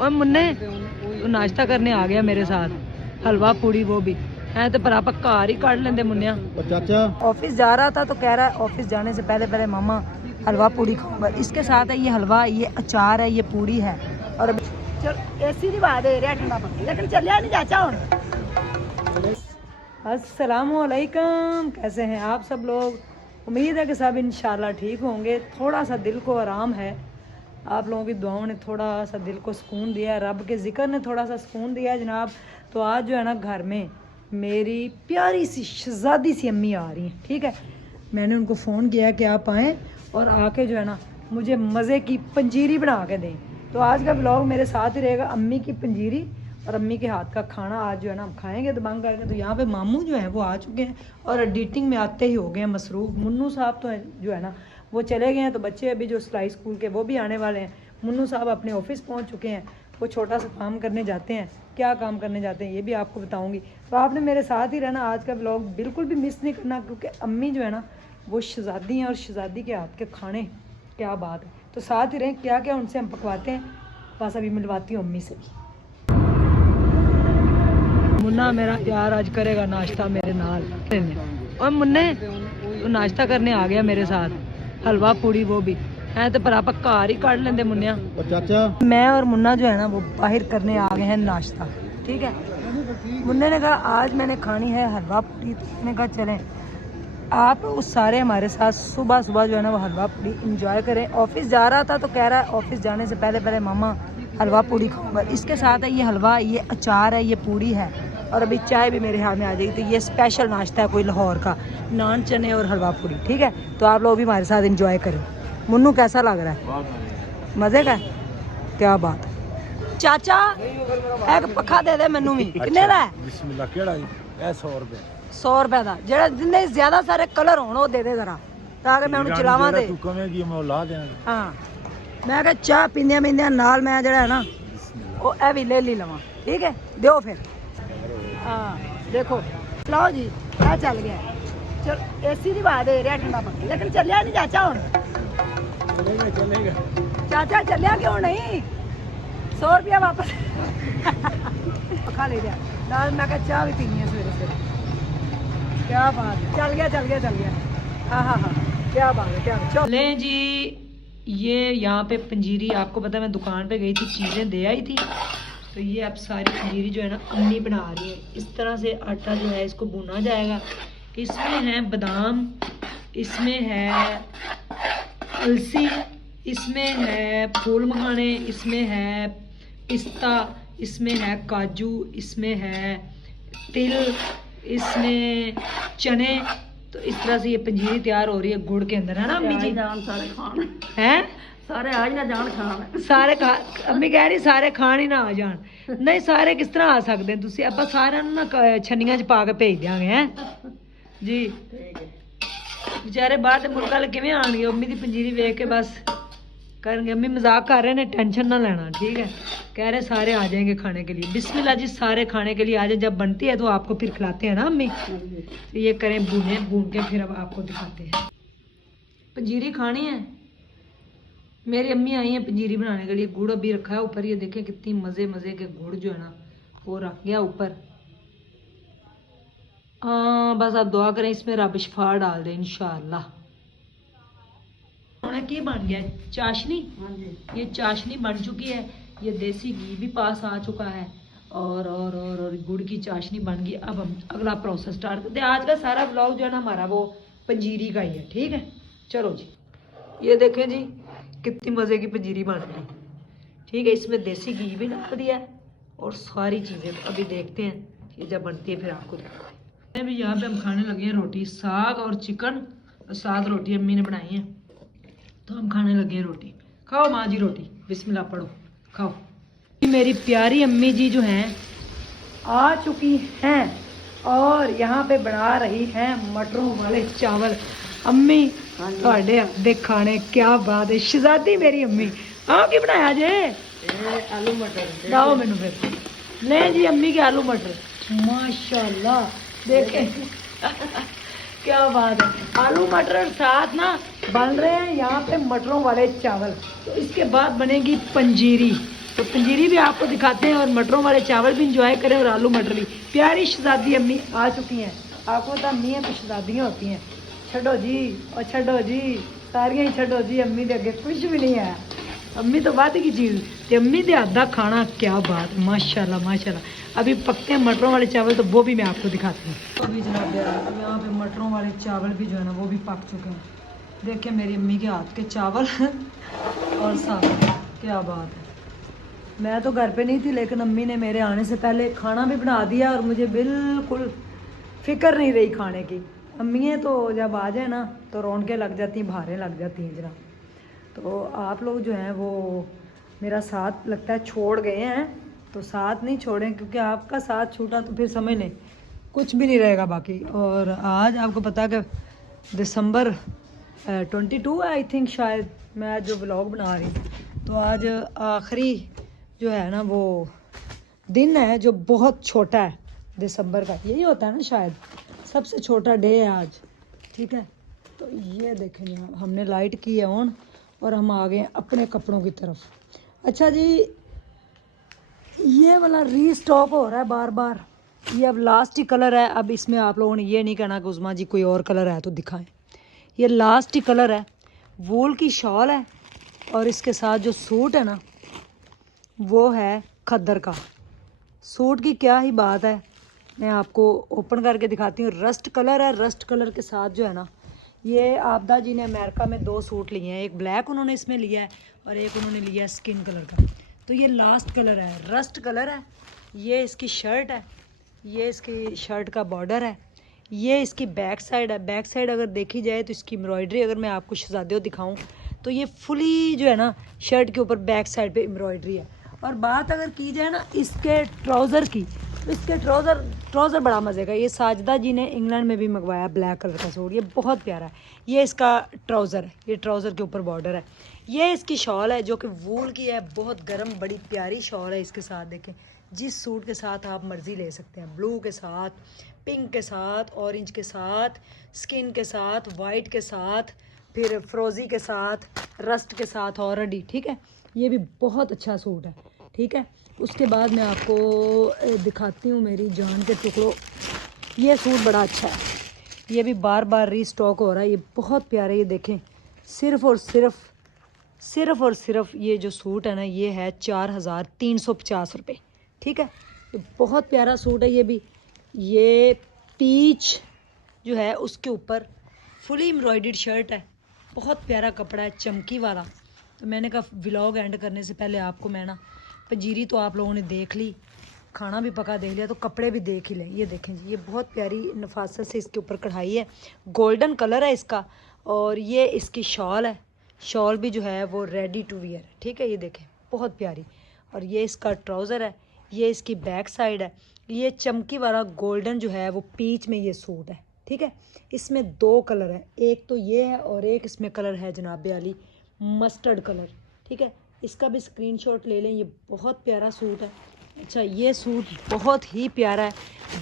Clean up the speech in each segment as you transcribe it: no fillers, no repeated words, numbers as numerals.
और मुन्ने तू नाश्ता करने आ गया मेरे साथ, हलवा पूड़ी वो भी है तो पर आप घर ही काट लेंदे मुन्निया। चाचा ऑफिस जा रहा था तो कह रहा है ऑफिस जाने से पहले पहले मामा हलवा पूड़ी खाऊंगा। इसके साथ है ये हलवा, ये अचार है, ये पूड़ी है। और चल ऐसी नहीं बात है रे ठंडा पानी लेकिन चलिया नहीं चाचा हुन। अस्सलामुअलैकुम, कैसे हैं आप सब लोग? उम्मीद है कि सब इंशाल्लाह ठीक होंगे। थोड़ा सा दिल को आराम है, आप लोगों की दुआओं ने थोड़ा सा दिल को सुकून दिया, रब के ज़िक्र ने थोड़ा सा सुकून दिया जनाब। तो आज जो है ना घर में मेरी प्यारी सी शहज़ादी सी अम्मी आ रही हैं, ठीक है। मैंने उनको फ़ोन किया कि आप आएँ और आके जो है ना मुझे मज़े की पंजीरी बना के दें। तो आज का ब्लॉग मेरे साथ ही रहेगा, अम्मी की पंजीरी और अम्मी के हाथ का खाना आज जो है ना हम खाएँगे दबंग करके। तो यहाँ पे मामू जो है वो आ चुके हैं और एडिटिंग में आते ही हो गए हैं मसरूफ़। मुन्नू साहब तो जो है ना वो चले गए हैं, तो बच्चे अभी जो सिलाई स्कूल के वो भी आने वाले हैं। मुन्नू साहब अपने ऑफिस पहुंच चुके हैं, वो छोटा सा काम करने जाते हैं। क्या काम करने जाते हैं ये भी आपको बताऊंगी, तो आपने मेरे साथ ही रहना। आज का ब्लॉग बिल्कुल भी मिस नहीं करना, क्योंकि अम्मी जो है ना वो शहज़ादी हैं और शहज़ादी के हाथ के खाने क्या बात है। तो साथ ही रहें, क्या क्या उनसे हम पकवाते हैं, बस अभी मिलवाती हूँ अम्मी से भी। मुन्ना मेरा यार आज करेगा नाश्ता मेरे नाल। और मुन्ने तू नाश्ता करने आ गया मेरे साथ, हलवा पूड़ी वो भी है तो पर आप घर ही काट लेंदे मुन्निया। चाचा मैं और मुन्ना जो है ना वो बाहर करने आ गए हैं नाश्ता, ठीक है। मुन्ने ने कहा आज मैंने खानी है हलवा पूड़ी, तो मैंने कहा चलें आप उस सारे हमारे साथ सुबह सुबह जो है ना वो हलवा पूड़ी इंजॉय करें। ऑफिस जा रहा था तो कह रहा है ऑफिस जाने से पहले पहले मामा हलवा पूड़ी खाऊंगा। इसके साथ है ये हलवा, ये अचार है, ये पूड़ी है और अभी चाय भी मेरे हाथ में आ जाएगी। तो ये स्पेशल नाश्ता है कोई लाहौर का, नान चने और हलवा पूड़ी, ठीक है। तो आप लोग भी हमारे साथ इंजॉय करें। मुन्नू कैसा लग रहा है? मज़े का? क्या बात है। चाचा एक पखा दे दे मैनू भी। कितने का है? बिस्मिल्लाह केड़ा जी? 100 रुपए। 100 रुपए का जेड़ा जिन्ने ज्यादा सारे कलर होण वो दे दे जरा, ताकि मैं उन्हें चलावा दे। तू कवेगी मैं ला देंगा। हाँ मैं कहा चाह पींदे पींदे नाल मैं जरा है ना वो ए भी ले ली लवा, ठीक है। दो फिर। हाँ देखो लो जी क्या चल गया। चल ऐसी नहीं बात है रे ठंडा पानी लेकिन चलिया नहीं चाचा हुन। चलेगा चलेगा चाचा चलिया क्यों नहीं? 100 रुपया वापस पखा ले गया नाल। मैं कहा चाह भी पीनी है सवेरे सवेरे। क्या बात है, चल गया चल गया चल गया। हाँ हाँ हाँ क्या बात है, क्या चलें जी। ये यहाँ पे पंजीरी, आपको पता है मैं दुकान पे गई थी चीज़ें दे आई थी, तो ये अब सारी पंजीरी जो है ना अम्मी बना रही है। इस तरह से आटा जो है इसको भुना जाएगा। इसमें है बादाम, इसमें है अलसी, इसमें है फूल मखाने, इसमें है पिस्ता, इसमें है काजू, इसमें है तिल, इसमें चने। तो इस तरह से ये पंजीरी तैयार हो रही है गुड़ के अंदर, है ना अम्मी जी? सारे खान हैं सारे आज ना जान खान सारे खा, अम्मी कह रही सारे खान ही ना आ जान। नहीं सारे किस तरह आ सकते हैं तुसी? ਆਪਾਂ ਸਾਰਿਆਂ ਨੂੰ ਨਾ ਛੰਨੀਆਂ 'ਚ ਪਾ ਕੇ ਭੇਜ ਦਿਆਂਗੇ ਹੈ ਜੀ। बेचारे बाहर ਦੇ ਮੁਲਕਾਂ ਵਾਲੇ ਕਿਵੇਂ ਆਣਗੇ? अम्मी ਦੀ पंजीरी ਵੇਖ के बस करेंगे। अम्मी मजाक कर रहे हैं, टेंशन ना लेना, ठीक है। कह रहे सारे आ जाएंगे खाने के लिए। बिस्मिल्लाह जी, सारे खाने के लिए आ जाए। जब बनती है तो आपको फिर खिलाते हैं ना अम्मी। तो ये करें भून के फिर अब आपको दिखाते हैं। पंजीरी खानी है, मेरी अम्मी आई है पंजीरी बनाने के लिए। गुड़ अभी रखा है ऊपर, ये देखें कितनी मज़े मज़े के गुड़ जो है ना वो रख गया ऊपर। हाँ बस आप दुआ करें इसमें रब शिफा डाल दें इंशाअल्लाह। की बन गया चाशनी। ये चाशनी बन चुकी है, ये देसी घी भी पास आ चुका है और गुड़ की चाशनी बन गई। अब हम अगला प्रोसेस स्टार्ट करते हैं। आज का सारा ब्लॉग जो है ना हमारा वो पंजीरी का ही है, ठीक है। चलो जी, ये देखें जी कितनी मज़े की पंजीरी बन गई, ठीक है। इसमें देसी घी भी डाल दिया है और सारी चीज़ें अभी देखते हैं ये जब बनती है फिर आपको दिखाते हैं। अभी यहाँ पे हम खाने लगे हैं रोटी, साग और चिकन और साथ रोटी अम्मी ने बनाई है, तो हम खाने लगे हैं रोटी। खाओ माँ जी रोटी, बिस्मिल्लाह पढ़ो खाओ। मेरी प्यारी अम्मी जी जो हैं आ चुकी हैं और यहाँ पे बना रही हैं मटरों वाले चावल। अम्मी ਤੁਹਾਡੇ ਦੇ खाने क्या बात है। शहजादी मेरी अम्मी आओ की बनाया जे? आलू मटर लाओ मैनू फिर। ले जी अम्मी के आलू मटर, माशाल्लाह देखे क्या बात है। आलू मटर साथ ना बन रहे हैं यहाँ पे मटरों वाले चावल। तो इसके बाद बनेगी पंजीरी, तो पंजीरी भी आपको दिखाते हैं और मटरों वाले चावल भी इंजॉय करें और आलू मटर भी। प्यारी शहजादी अम्मी आ चुकी हैं। आपको तो अम्मी तो शहजादियाँ होती हैं। छो जी और छो जी, सारियां ही छो जी, अम्मी के अगे कुछ भी नहीं है। अम्मी तो बात की चीज़, तो अम्मी के हाथ का खाना क्या बात है, माशाल्लाह माशाल्लाह। अभी पकते हैं मटरों वाले चावल, तो वो भी मैं आपको दिखाती हूँ। तो अभी जनाब यहाँ पे मटरों वाले चावल भी जो है ना वो भी पक चुके हैं। देखिए मेरी अम्मी के हाथ के चावल और साग, क्या बात है। मैं तो घर पे नहीं थी, लेकिन अम्मी ने मेरे आने से पहले खाना भी बना दिया और मुझे बिल्कुल फिक्र नहीं रही खाने की। अम्मी तो जब आ जाए ना तो रौनकें लग जाती हैं, बहारें लग जाती हैं जनाब। तो आप लोग जो हैं वो मेरा साथ लगता है छोड़ गए हैं, तो साथ नहीं छोड़ें, क्योंकि आपका साथ छूटा तो फिर समझ लें कुछ भी नहीं रहेगा बाकी। और आज आपको पता है कि दिसंबर 22 है आई थिंक, शायद मैं आज जो व्लॉग बना रही हूँ, तो आज आखिरी जो है ना वो दिन है जो बहुत छोटा है दिसंबर का, यही होता है ना शायद, सबसे छोटा डे है आज, ठीक है। तो ये देखें यहाँ हमने लाइट की है ऑन और हम आ गए अपने कपड़ों की तरफ। अच्छा जी, ये वाला रीस्टॉक हो रहा है बार बार, ये अब लास्ट ही कलर है। अब इसमें आप लोगों ने ये नहीं कहना कि उस्मा जी कोई और कलर है तो दिखाएं, ये लास्ट ही कलर है। वूल की शॉल है और इसके साथ जो सूट है ना वो है खद्दर का। सूट की क्या ही बात है, मैं आपको ओपन करके दिखाती हूँ। रस्ट कलर है, रस्ट कलर के साथ जो है ना, ये आपदा जी ने अमेरिका में 2 सूट लिए हैं, एक ब्लैक उन्होंने इसमें लिया है और एक उन्होंने लिया है स्किन कलर का। तो ये लास्ट कलर है, रस्ट कलर है। ये इसकी शर्ट है, ये इसकी शर्ट का बॉर्डर है, ये इसकी बैक साइड है। बैक साइड अगर देखी जाए तो इसकी एम्ब्रॉयडरी अगर मैं आपको शहजादियों दिखाऊं तो ये फुली जो है ना शर्ट के ऊपर बैक साइड पे एम्ब्रॉयडरी है। और बात अगर की जाए ना इसके ट्राउज़र की, तो इसके ट्राउज़र बड़ा मज़े का। ये साजदा जी ने इंग्लैंड में भी मंगवाया ब्लैक कलर का सूट, ये बहुत प्यारा है। ये इसका ट्राउज़र है, ये ट्राउज़र के ऊपर बॉर्डर है। ये इसकी शॉल है जो कि वूल की है, बहुत गर्म बड़ी प्यारी शॉल है। इसके साथ देखें, जिस सूट के साथ आप मर्ज़ी ले सकते हैं, ब्लू के साथ, पिंक के साथ, ऑरेंज के साथ, स्किन के साथ, वाइट के साथ, फिर फ्रोज़ी के साथ, रस्ट के साथ ऑलरेडी, ठीक है। ये भी बहुत अच्छा सूट है, ठीक है। उसके बाद मैं आपको दिखाती हूँ मेरी जान के टुकड़ों, ये सूट बड़ा अच्छा है, ये भी बार बार रीस्टॉक हो रहा है, ये बहुत प्यारे। ये देखें, सिर्फ़ और सिर्फ ये जो सूट है ना ये है 4350 रुपये, ठीक है। ये बहुत प्यारा सूट है। ये भी ये पीच जो है उसके ऊपर फुली एम्ब्रॉयडर्ड शर्ट है, बहुत प्यारा कपड़ा है, चमकी वाला। तो मैंने कहा व्लॉग एंड करने से पहले आपको मैं ना, पंजीरी तो आप लोगों ने देख ली, खाना भी पका देख लिया, तो कपड़े भी देख ही लें। ये देखें जी, ये बहुत प्यारी नफासत से इसके ऊपर कढ़ाई है, गोल्डन कलर है इसका। और ये इसकी शॉल है, शॉल भी जो है वो रेडी टू वियर है, ठीक है। ये देखें बहुत प्यारी। और ये इसका ट्राउज़र है, ये इसकी बैक साइड है। ये चमकी वाला गोल्डन जो है वो पीच में ये सूट है, ठीक है। इसमें 2 कलर हैं, एक तो ये है और एक इसमें कलर है जनाब अली मस्टर्ड कलर, ठीक है। इसका भी स्क्रीनशॉट ले लें, ये बहुत प्यारा सूट है। अच्छा, ये सूट बहुत ही प्यारा है,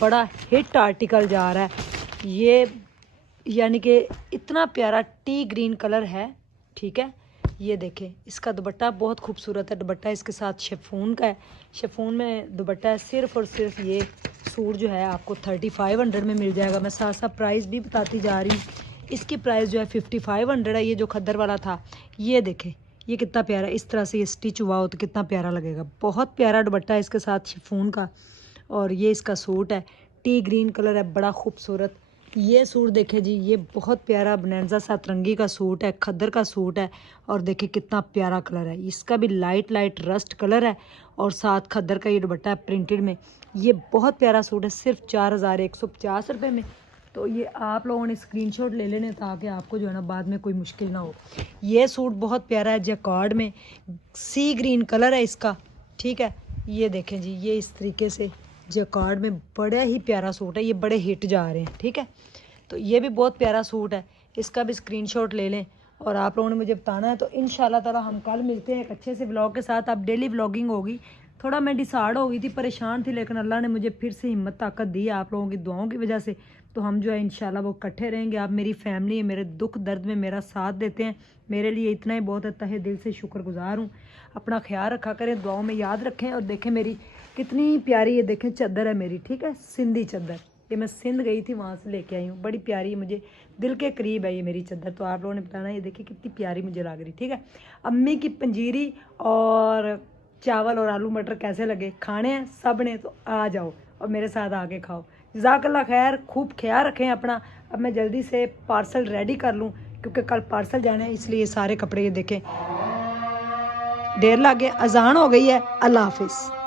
बड़ा हिट आर्टिकल जा रहा है ये, यानी कि इतना प्यारा टी ग्रीन कलर है, ठीक है। ये देखें, इसका दुपट्टा बहुत खूबसूरत है, दुपट्टा इसके साथ शिफॉन का है, शिफॉन में दुपट्टा है। सिर्फ़ और सिर्फ ये सूट जो है आपको 3500 में मिल जाएगा। मैं साथ साथ प्राइस भी बताती जा रही हूँ। इसकी प्राइस जो है 5500 है। ये जो खद्दर वाला था, ये देखें ये कितना प्यारा, इस तरह से ये स्टिच हुआ हो तो कितना प्यारा लगेगा। बहुत प्यारा दुपट्टा है इसके साथ शिफॉन का। और ये इसका सूट है, टी ग्रीन कलर है, बड़ा खूबसूरत। ये सूट देखें जी, ये बहुत प्यारा बनैज़ा सातरंगी का सूट है, खद्दर का सूट है। और देखें कितना प्यारा कलर है, इसका भी लाइट रस्ट कलर है और साथ खद्दर का ये दुपट्टा है प्रिंटेड में। ये बहुत प्यारा सूट है, सिर्फ 4150 रुपये में। तो ये आप लोगों ने स्क्रीनशॉट ले लेने ताकि आपको जो है ना बाद में कोई मुश्किल ना हो। ये सूट बहुत प्यारा है, जैकार्ड में, सी ग्रीन कलर है इसका, ठीक है। ये देखें जी, ये इस तरीके से जैकार्ड में बड़ा ही प्यारा सूट है, ये बड़े हिट जा रहे हैं, ठीक है। तो ये भी बहुत प्यारा सूट है, इसका भी स्क्रीनशॉट ले लें और आप लोगों ने मुझे बताना है। तो इंशाल्लाह ताला हम कल मिलते हैं एक अच्छे से व्लॉग के साथ। अब डेली व्लॉगिंग होगी। थोड़ा मैं डिसाइड हो गई थी, परेशान थी, लेकिन अल्लाह ने मुझे फिर से हिम्मत ताकत दी है आप लोगों की दुआओं की वजह से। तो हम जो है इंशाल्लाह वो इकट्ठे रहेंगे। आप मेरी फैमिली है, मेरे दुख दर्द में मेरा साथ देते हैं, मेरे लिए इतना ही बहुत है। तहे दिल से शुक्रगुजार हूँ। अपना ख्याल रखा करें, दुआओं में याद रखें। और देखें मेरी कितनी प्यारी ये देखें चादर है मेरी, ठीक है, सिंधी चादर, ये मैं सिंध गई थी वहाँ से लेके आई हूँ, बड़ी प्यारी, मुझे दिल के करीब है ये मेरी चादर। तो आप लोगों ने बताना ये देखिए कितनी प्यारी मुझे लग रही, ठीक है। अम्मी की पंजीरी और चावल और आलू मटर कैसे लगे, खाने हैं सब ने तो आ जाओ और मेरे साथ आके खाओ। जज़ाकल्लाह खैर, खूब ख्याल रखें अपना। अब मैं जल्दी से पार्सल रेडी कर लूँ क्योंकि कल पार्सल जाना है, इसलिए सारे कपड़े ये देखें देर लग गए। अजान हो गई है। अल्लाह हाफिज़।